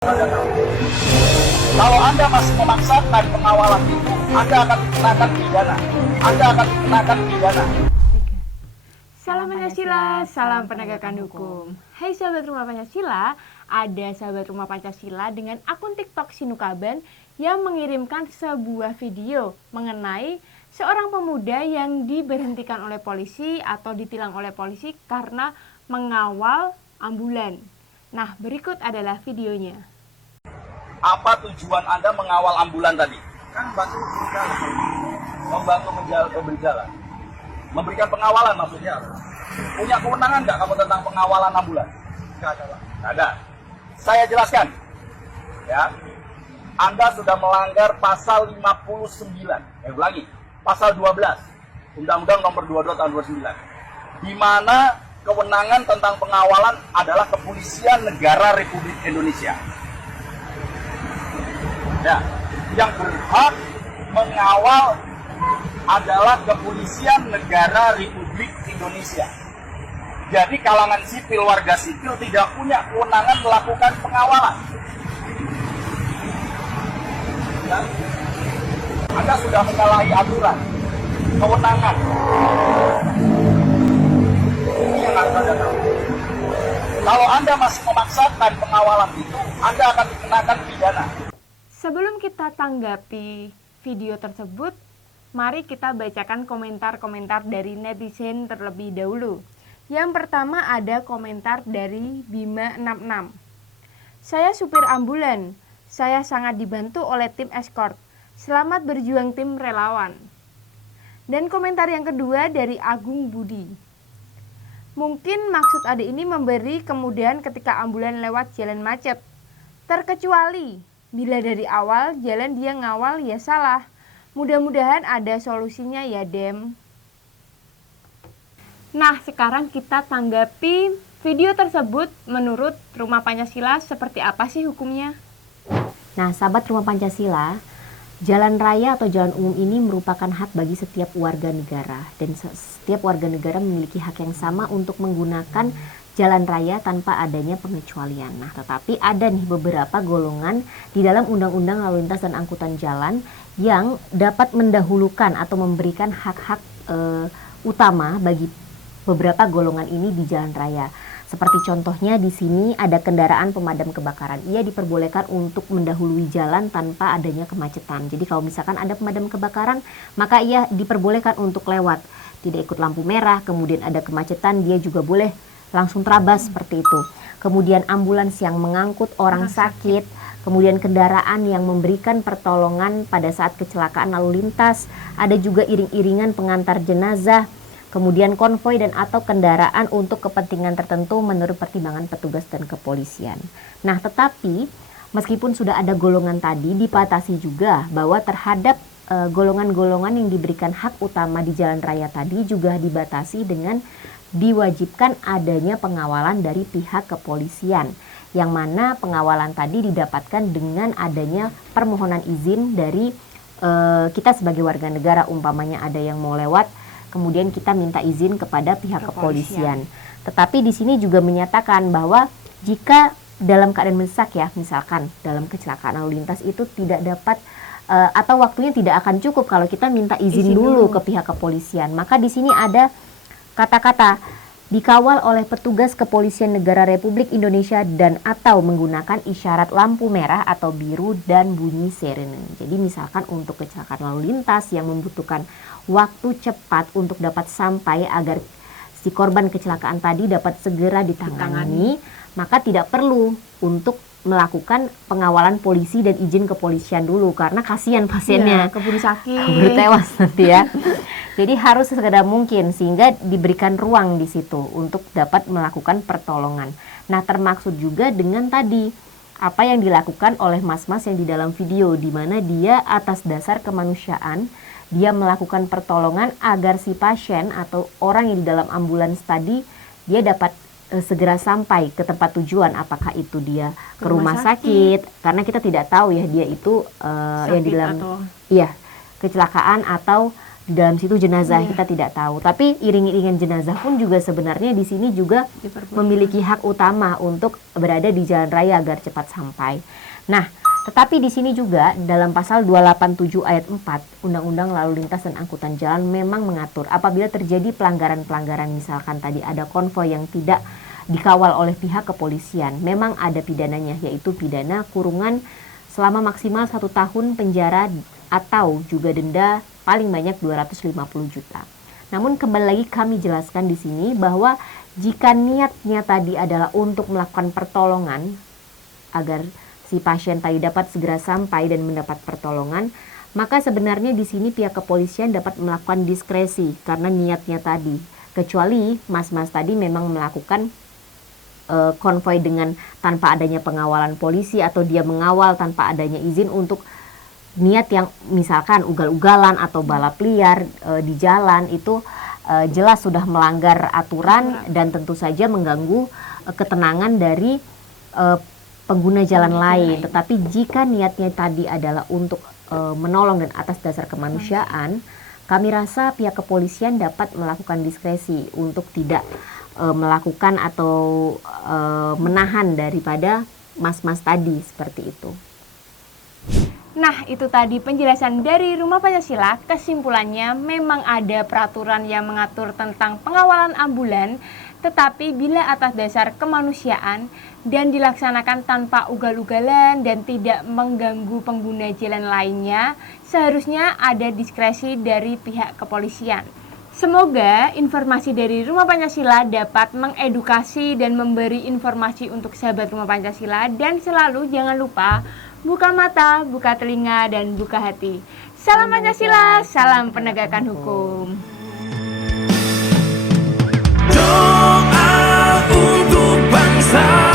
Kalau Anda masih memaksakan pengawalan itu, Anda akan dikenakan pidana. Anda akan dikenakan pidana. Salam Pancasila, salam penegakan hukum. Hai sahabat Rumah Pancasila, ada sahabat Rumah Pancasila dengan akun TikTok Sinukaban yang mengirimkan sebuah video mengenai seorang pemuda yang diberhentikan oleh polisi atau ditilang oleh polisi karena mengawal ambulan. Nah, berikut adalah videonya. Apa tujuan Anda mengawal ambulan tadi? Kan membantu berjalan. Memberikan pengawalan maksudnya. Punya kewenangan nggak kamu tentang pengawalan ambulan? Nggak ada, Pak. Nggak ada. Saya jelaskan. Ya. Anda sudah melanggar pasal 59. Ulangi. Pasal 12. Undang-Undang Nomor 22 Tahun 2009. Di mana kewenangan tentang pengawalan adalah Kepolisian Negara Republik Indonesia. Ya, yang berhak mengawal adalah Kepolisian Negara Republik Indonesia. Jadi kalangan sipil, warga sipil tidak punya kewenangan melakukan pengawalan. Ya. Anda sudah menyalahi aturan, kewenangan. Ini yang harus Anda tahu. Kalau Anda masih memaksakan pengawalan itu, Anda akan dikenakan pidana. Sebelum kita tanggapi video tersebut, mari kita bacakan komentar-komentar dari netizen terlebih dahulu. Yang pertama ada komentar dari Bima66. Saya supir ambulan, saya sangat dibantu oleh tim escort. Selamat berjuang tim relawan. Dan komentar yang kedua dari Agung Budi. Mungkin maksud adik ini memberi kemudahan ketika ambulan lewat jalan macet. Terkecuali bila dari awal jalan dia ngawal ya salah. Mudah-mudahan ada solusinya ya Dem. Nah, sekarang kita tanggapi video tersebut menurut Rumah Pancasila seperti apa sih hukumnya? Nah, sahabat Rumah Pancasila, jalan raya atau jalan umum ini merupakan hak bagi setiap warga negara. Dan setiap warga negara memiliki hak yang sama untuk menggunakan jalan raya tanpa adanya pengecualian. Nah, tetapi ada nih beberapa golongan di dalam Undang-Undang Lalu Lintas dan Angkutan Jalan yang dapat mendahulukan atau memberikan hak-hak utama bagi beberapa golongan ini di jalan raya. Seperti contohnya di sini ada kendaraan pemadam kebakaran. Ia diperbolehkan untuk mendahului jalan tanpa adanya kemacetan. Jadi kalau misalkan ada pemadam kebakaran, maka ia diperbolehkan untuk lewat. Tidak ikut lampu merah, kemudian ada kemacetan, dia juga boleh langsung terabas seperti itu. Kemudian ambulans yang mengangkut orang sakit, kemudian kendaraan yang memberikan pertolongan pada saat kecelakaan lalu lintas, ada juga iring-iringan pengantar jenazah, kemudian konvoi dan atau kendaraan untuk kepentingan tertentu menurut pertimbangan petugas dan kepolisian. Nah, tetapi meskipun sudah ada golongan tadi, dibatasi juga bahwa terhadap golongan-golongan yang diberikan hak utama di jalan raya tadi juga dibatasi dengan diwajibkan adanya pengawalan dari pihak kepolisian, yang mana pengawalan tadi didapatkan dengan adanya permohonan izin dari kita sebagai warga negara. Umpamanya ada yang mau lewat, kemudian kita minta izin kepada pihak kepolisian. Tetapi di sini juga menyatakan bahwa jika dalam keadaan mendesak ya, misalkan dalam kecelakaan lalu lintas itu tidak dapat atau waktunya tidak akan cukup kalau kita minta izin dulu ke pihak kepolisian, maka di sini ada kata-kata dikawal oleh petugas kepolisian negara Republik Indonesia dan atau menggunakan isyarat lampu merah atau biru dan bunyi sirene. Jadi misalkan untuk kecelakaan lalu lintas yang membutuhkan waktu cepat untuk dapat sampai agar si korban kecelakaan tadi dapat segera ditangani, maka tidak perlu untuk melakukan pengawalan polisi dan izin kepolisian dulu karena kasihan pasiennya, keburu sakit, keburu tewas nanti ya. Jadi harus sesegera mungkin sehingga diberikan ruang di situ untuk dapat melakukan pertolongan. Nah, termaksud juga dengan tadi apa yang dilakukan oleh mas-mas yang di dalam video, di mana dia atas dasar kemanusiaan dia melakukan pertolongan agar si pasien atau orang yang di dalam ambulans tadi dia dapat segera sampai ke tempat tujuan, apakah itu dia ke rumah sakit karena kita tidak tahu ya dia itu yang di dalam kecelakaan atau di dalam situ jenazah, kita tidak tahu. Tapi iring-iringan jenazah pun juga sebenarnya di sini juga memiliki hak utama untuk berada di jalan raya agar cepat sampai. Nah, tetapi di sini juga dalam pasal 287 ayat 4 Undang-Undang Lalu Lintas dan Angkutan Jalan memang mengatur apabila terjadi pelanggaran-pelanggaran, misalkan tadi ada konvoi yang tidak dikawal oleh pihak kepolisian, memang ada pidananya, yaitu pidana kurungan selama maksimal 1 tahun penjara atau juga denda paling banyak 250 juta. Namun kembali lagi kami jelaskan di sini bahwa jika niatnya tadi adalah untuk melakukan pertolongan agar si pasien tadi dapat segera sampai dan mendapat pertolongan, maka sebenarnya di sini pihak kepolisian dapat melakukan diskresi karena niatnya tadi. Kecuali mas-mas tadi memang melakukan konvoi dengan tanpa adanya pengawalan polisi atau dia mengawal tanpa adanya izin untuk niat yang misalkan ugal-ugalan atau balap liar di jalan, itu jelas sudah melanggar aturan dan tentu saja mengganggu ketenangan dari pengguna jalan lain. Tetapi jika niatnya tadi adalah untuk menolong dan atas dasar kemanusiaan, kami rasa pihak kepolisian dapat melakukan diskresi untuk tidak melakukan atau menahan daripada mas-mas tadi, seperti itu. Nah, itu tadi penjelasan dari Rumah Pancasila. Kesimpulannya memang ada peraturan yang mengatur tentang pengawalan ambulan, tetapi bila atas dasar kemanusiaan dan dilaksanakan tanpa ugal-ugalan dan tidak mengganggu pengguna jalan lainnya, seharusnya ada diskresi dari pihak kepolisian. Semoga informasi dari Rumah Pancasila dapat mengedukasi dan memberi informasi untuk sahabat Rumah Pancasila, dan selalu jangan lupa buka mata, buka telinga, dan buka hati. Salam Pancasila, salam penegakan hukum. Doa untuk bangsa.